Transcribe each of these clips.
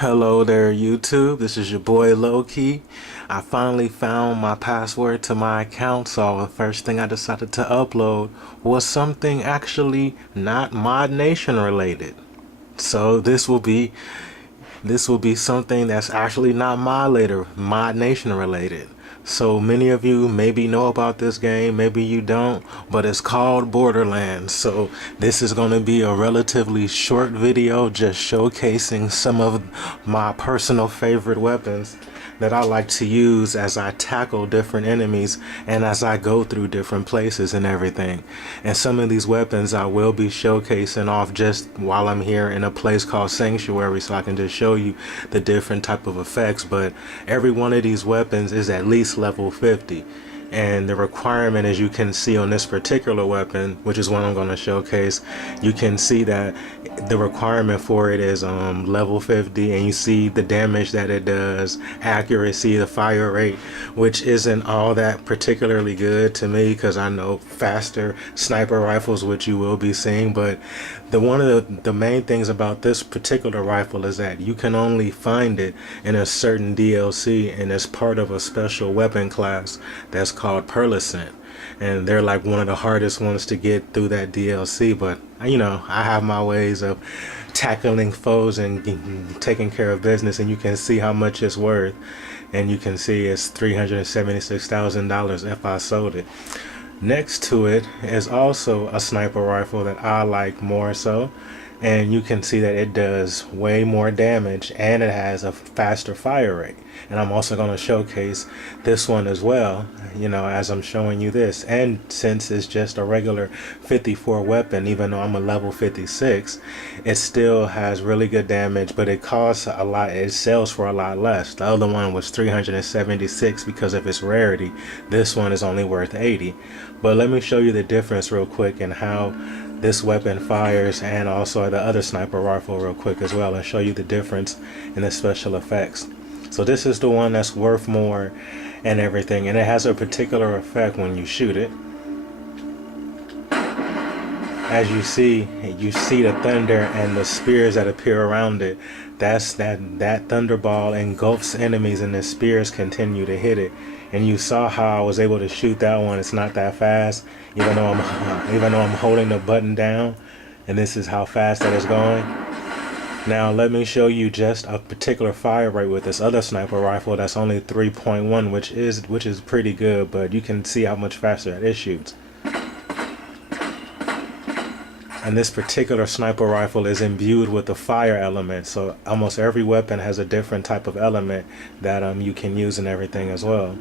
Hello there, YouTube. This is your boy Lowkey. I finally found my password to my account, so the first thing I decided to upload was something actually not Mod Nation related. So this will be something that's actually not Mod Nation related. So many of you maybe know about this game, maybe you don't, but it's called Borderlands. So this is going to be a relatively short video just showcasing some of my personal favorite weapons that I like to use as I tackle different enemies and as I go through different places and everything. And some of these weapons I will be showcasing off just while I'm here in a place called Sanctuary, so I can just show you the different type of effects. But every one of these weapons is at least level 50. And the requirement, as you can see on this particular weapon, which is what I'm going to showcase, you can see that the requirement for it is level 50, and you see the damage that it does, accuracy, the fire rate, which isn't all that particularly good to me because I know faster sniper rifles, which you will be seeing. But one of the main things about this particular rifle is that you can only find it in a certain DLC, and it's part of a special weapon class that's called Perlescent, and they're like one of the hardest ones to get through that DLC. But you know, I have my ways of tackling foes and taking care of business, and you can see how much it's worth, and you can see it's $376,000 if I sold it. Next to it is also a sniper rifle that I like more so, and you can see that it does way more damage and it has a faster fire rate. And I'm also going to showcase this one as well, you know, as I'm showing you this. And since it's just a regular 54 weapon, even though I'm a level 56, it still has really good damage, but it costs a lot. It sells for a lot less. The other one was 376 because of its rarity. This one is only worth 80. But let me show you the difference real quick and how this weapon fires, and also the other sniper rifle real quick as well, and show you the difference in the special effects. So this is the one that's worth more and everything, and it has a particular effect when you shoot it. As you see the thunder and the spears that appear around it. That's that thunderball engulfs enemies, and the spears continue to hit it. And you saw how I was able to shoot that one. It's not that fast, even though I'm holding the button down, and this is how fast that is going. Now let me show you just a particular fire rate with this other sniper rifle that's only 3.1, which is pretty good, but you can see how much faster it shoots. And this particular sniper rifle is imbued with the fire element, so almost every weapon has a different type of element that you can use and everything as well.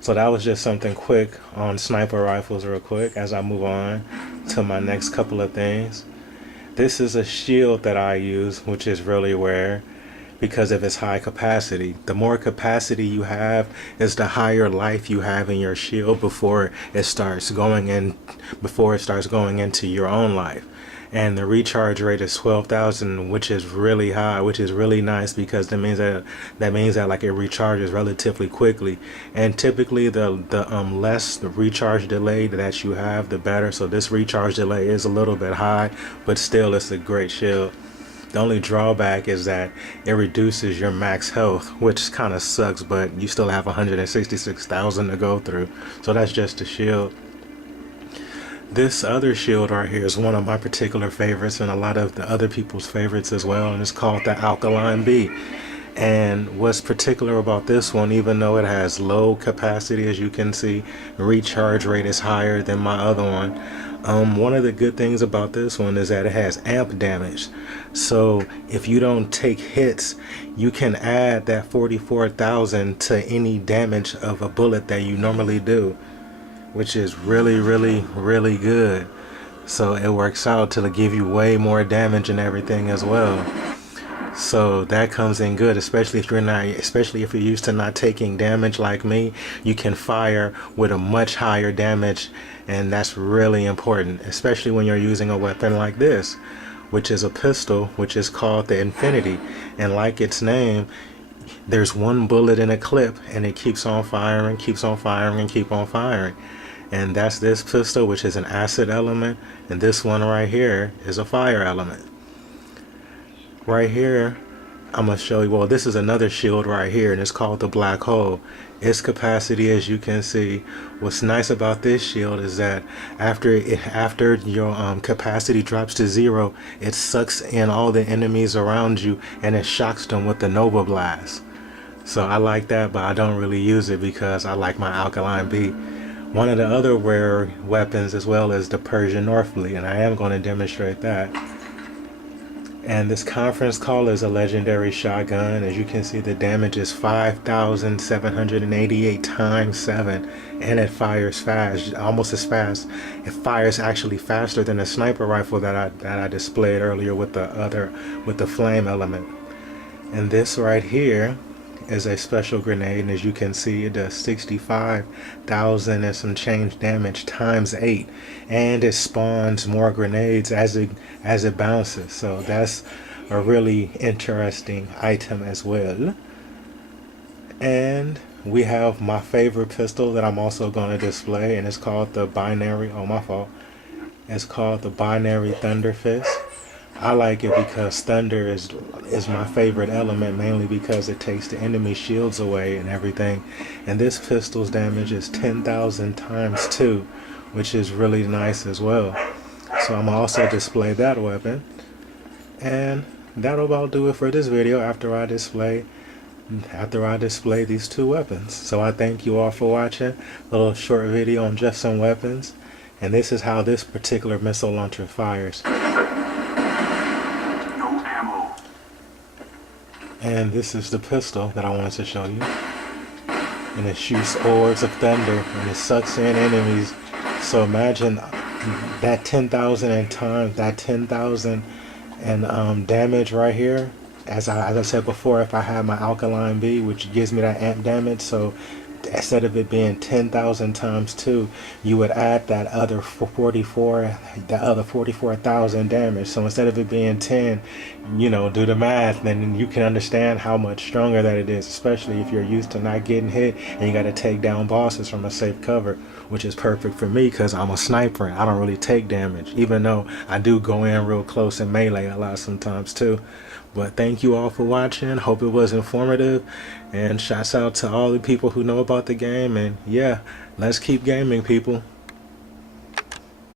So that was just something quick on sniper rifles real quick as I move on to my next couple of things. This is a shield that I use, which is really rare because of its high capacity. The more capacity you have is the higher life you have in your shield before it starts going into your own life. And the recharge rate is 12,000, which is really high, which is really nice because that means that like it recharges relatively quickly. And typically the less the recharge delay that you have, the better. So this recharge delay is a little bit high, but still it's a great shield. The only drawback is that it reduces your max health, which kind of sucks, but you still have 166,000 to go through. So that's just a shield. This other shield right here is one of my particular favorites and a lot of the other people's favorites as well, and it's called the Alkaline B. And what's particular about this one, even though it has low capacity, as you can see, recharge rate is higher than my other one. One of the good things about this one is that it has amp damage. So if you don't take hits, you can add that 44,000 to any damage of a bullet that you normally do, which is really, really, really good. So it works out to give you way more damage and everything as well. So that comes in good, especially if you're used to not taking damage like me. You can fire with a much higher damage, and that's really important, especially when you're using a weapon like this, which is a pistol, which is called the Infinity. And like its name, there's one bullet in a clip, and it keeps on firing, keeps on firing, and keep on firing. And that's this pistol, which is an acid element, and this one right here is a fire element. Right here, I'm gonna show you. Well, this is another shield right here, and it's called the black hole. Its capacity, as you can see, what's nice about this shield is that after your capacity drops to 0, it sucks in all the enemies around you and it shocks them with the Nova Blast. So I like that, but I don't really use it because I like my Alkaline B. One of the other rare weapons as well is the Persian Northfleet, and I am going to demonstrate that. And this conference call is a legendary shotgun. As you can see, the damage is 5,788 times 7, and it fires fast, almost as fast. It fires actually faster than the sniper rifle that I displayed earlier with the flame element. And this right here is a special grenade, and as you can see, it does 65,000 and some change damage times 8, and it spawns more grenades as it bounces. So that's a really interesting item as well. And we have my favorite pistol that I'm also going to display, and it's called the binary. Oh, my fault. It's called the binary Thunder Fist. I like it because thunder is my favorite element, mainly because it takes the enemy shields away and everything. And this pistol's damage is 10,000 times 2, which is really nice as well. So I'm gonna also display that weapon. And that'll about do it for this video after I display these two weapons. So I thank you all for watching a little short video on just some weapons. And this is how this particular missile launcher fires. And this is the pistol that I wanted to show you. And it shoots orbs of thunder and it sucks in enemies. So imagine that 10,000 and times that 10,000 and damage right here. As I said before, if I have my Alkaline B, which gives me that amp damage, so instead of it being 10,000 times 2, you would add that other 44,000 damage. So instead of it being 10, you know, do the math, then you can understand how much stronger that it is, especially if you're used to not getting hit and you got to take down bosses from a safe cover, which is perfect for me because I'm a sniper and I don't really take damage, even though I do go in real close and melee a lot sometimes too. But thank you all for watching. Hope it was informative, and shouts out to all the people who know about the game. And yeah, let's keep gaming, people.